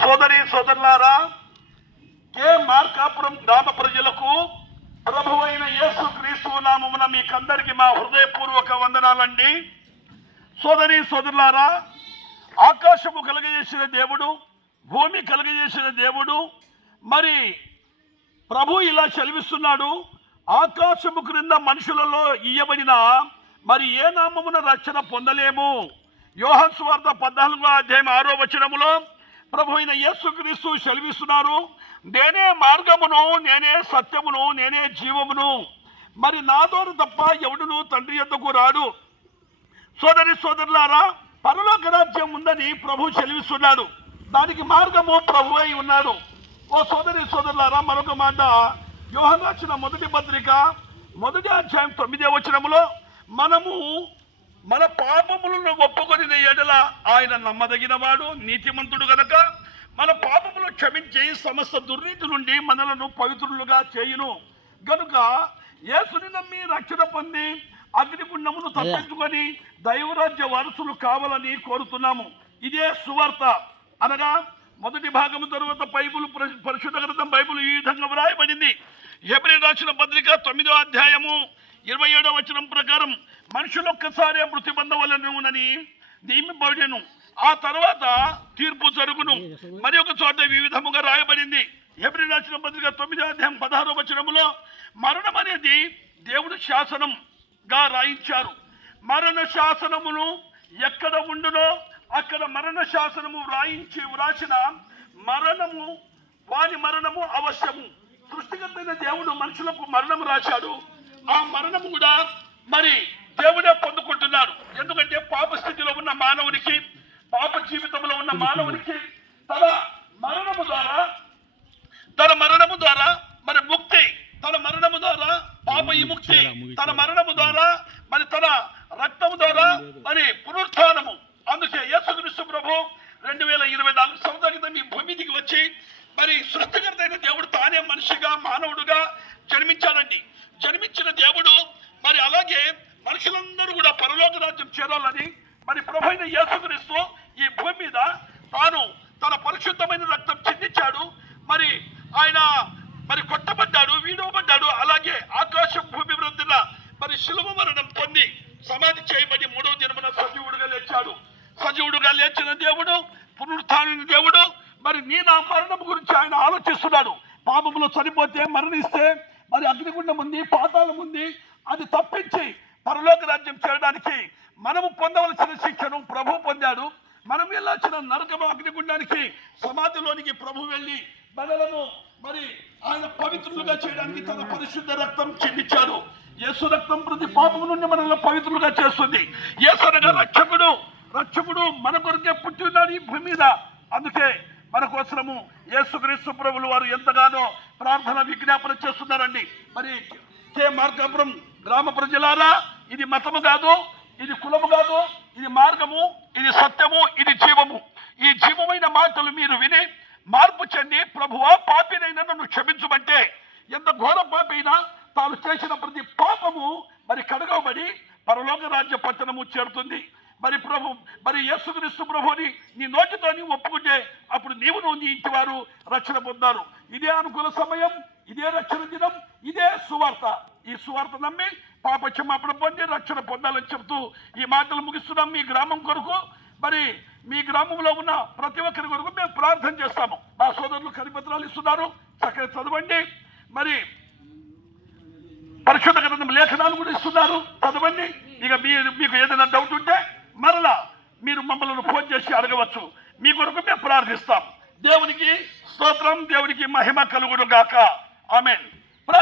సోదరి సోదరులారా కే. మార్కాపురం గ్రామ ప్రజలకు ప్రభు అయిన యేసు క్రీస్తు నామమున మీకందరికి మా హృదయపూర్వక వందనాలండి. సోదరి సోదరులారా ఆకాశము కలగజేసిన దేవుడు భూమి కలగజేసిన దేవుడు మరి ప్రభు ఇలా చలివిస్తున్నాడు ఆకాశము క్రింద మనుషులలో ఇయ్యబడిన మరి ఏ నామమున రక్షణ పొందలేము? యోహన్ స్వార్థ పద్నాలుగో అధ్యాయం ఆరో వచనములో ప్రభు అయిన యేసుక్రీస్తు సెలవిస్తున్నారు. నేనే మార్గమును నేనే సత్యమును నేనే జీవమును. మరి నా తప్ప ఎవడును తండ్రి యొద్దకు రాడు? సోదరి సోదరులారా పరలోక రాజ్యం ఉందని ప్రభు చెలివిస్తున్నాడు దానికి మార్గము ప్రభు అయి ఉన్నాడు. ఓ సోదరి సోదరులారా మరొక మాట. యోహనాచిన మొదటి పత్రిక మొదటి అధ్యాయం తొమ్మిదే వచనములో మనము మన పాపములను ఒప్పుకొని ఆయన నమ్మదగిన వాడు నీతిమంతుడు గనక మన పాపములు క్షమించి సమస్త దుర్నీతి నుండి మనలను పవిత్రులుగా చేయును. గనుక యేసుని నమ్మి రక్షణ పొంది అగ్నిగుండమును తప్పించుకొని దైవరాజ్య వారసులు కావాలని కోరుతున్నాము. ఇదే సువార్త. అనగా మొదటి భాగము తరువాత బైబుల్ పరి- పరిశుద్ధ గ్రంథం బైబుల్ ఈ విధంగా వ్రాయబడింది. ఎబ్రి రాసిన పత్రిక తొమ్మిదో అధ్యాయము ఇరవై ఏడవ వచనం ప్రకారం మనుషులు ఒక్కసారే మృతి పొందవలనునని నియమింపబడెను ఆ తర్వాత తీర్పు జరుగును. మరి ఒక చోట వివిధముగా రాయబడింది. ఏప్రిల్ రాసిన పత్రిక తొమ్మిదో అధ్యాయం పదహారో వచనములో మరణం అనేది దేవుడు శాసనంగా రాయించారు. మరణ శాసనమును ఎక్కడ ఉండునో అక్కడ మరణ శాసనము వ్రాయించి వ్రాసిన మరణము వాని మరణము అవశ్యము. సృష్టికర్తైన దేవుడు మనుషులకు మరణం రాశాడు. ఆ మరణము కూడా మరి దేవుడే పొందుకు ఎందుకంటే పాప స్థితిలో ఉన్న మానవునికి పాప జీవితంలో ఉన్న మానవునికి తన మరణము ద్వారా తన మరణము ద్వారా మరి ముక్తి తన మరణము ద్వారా పాప విముక్తి తన మరణము ద్వారా మరి తన రక్తము ద్వారా మరి పునరుత్థానము అందుకే యేసుక్రీస్తు ప్రభు రెండు వేల ఇరవై నాలుగు సంవత్సరాల క్రితం ఈ భూమి దిగి వచ్చి మరి సృష్టికర్త అయిన దేవుడు తానే మనిషిగా మానవుడుగా జన్మించాడండి. జన్మించిన దేవుడు మరి అలాగే మనుషులందరూ కూడా పరలోక రాజ్యం చేరాలని మరి ప్రభైన యేసుక్రీస్తు ఈ భూమి మీద తాను తన పరిశుద్ధమైన రక్తం చిందించాడు. మరి ఆయన మరి కొట్టబడ్డాడు వీడవబడ్డాడు. అలాగే ఆకాశం భూమి వృద్ధిన మరి శిలువ మరణం పొంది సమాధి చేయబడి మూడవ జన్మన సజీవుడుగా లేచాడు. సజీవుడుగా లేచిన దేవుడు పునరుత్న దేవుడు మరి నీ నా మరణం గురించి ఆయన ఆలోచిస్తున్నాడు. పాపములో చనిపోతే మరణిస్తే మరి అగ్నిగుండం ఉంది పాతాళం ఉంది అది తప్పించి పరలోక రాజ్యం చేయడానికి మనము పొందవలసిన శిక్షను ప్రభు పొందాడు. మనం వెళ్ళాల్సిన నరకము అగ్నిగుండానికి సమాధిలోనికి ప్రభు వెళ్ళి మనలను మరి ఆయన పవిత్రులుగా చేయడానికి తన పరిశుద్ధ రక్తం చెందించాడు. యేసు రక్తం ప్రతి పాపం నుండి మనల్ని పవిత్రులుగా చేస్తుంది. యేసు రక్షకుడు రక్షకుడు మన కొరకే పుట్టి ఉన్నాడు ఈ భూమి మీద. అందుకే మన కోసము యేసుక్రీస్తు ప్రభులు వారు ఎంతగానో ప్రార్థన విజ్ఞాపన చేస్తున్నారండి. మరి కే మార్గాపురం గ్రామ ప్రజలారా ఇది మతము కాదు ఇది కులము కాదు ఇది మార్గము ఇది సత్యము ఇది జీవము. ఈ జీవమైన మాటలు మీరు విని మార్పు చెంది ప్రభువా పాపినైనా నన్ను క్షమించమంటే ఎంత ఘోర పాపైనా తాను చేసిన ప్రతి పాపము మరి కడగబడి పరలోక రాజ్య పట్టణము చేరుతుంది. మరి ప్రభు మరి యేసుక్రీస్తు ప్రభుని నీ నోటితో నీవు ఒప్పుకుంటే అప్పుడు నీవు నువ్వు నీ ఇంటి వారు రక్షణ పొందారు. ఇదే అనుకూల సమయం ఇదే రక్షణ దినం ఇదే సువార్త. ఈ సువార్త నమ్మి పాప క్షమాపణ పొంది రక్షణ పొందాలని చెబుతూ ఈ మాటలు ముగిస్తున్నాం మీ గ్రామం కొరకు. మరి మీ గ్రామంలో ఉన్న ప్రతి ఒక్కరి కొరకు మేము ప్రార్థన చేస్తాము. మా సోదరులు కరిపత్రాలు ఇస్తున్నారు. చక్కగా చదవండి. మరి పరిశుద్ధ గ్రంథం లేఖనాలు కూడా ఇస్తున్నారు. చదవండి. ఇక మీరు మీకు ఏదైనా డౌట్ ఉంటే మరలా మీరు మమ్మల్ని ఫోన్ చేసి అడగవచ్చు. మీ కొరకు మేము ప్రార్థిస్తాం. దేవునికి స్తోత్రం దేవునికి మహిమ కలుగుడు గాక ఆమెన్.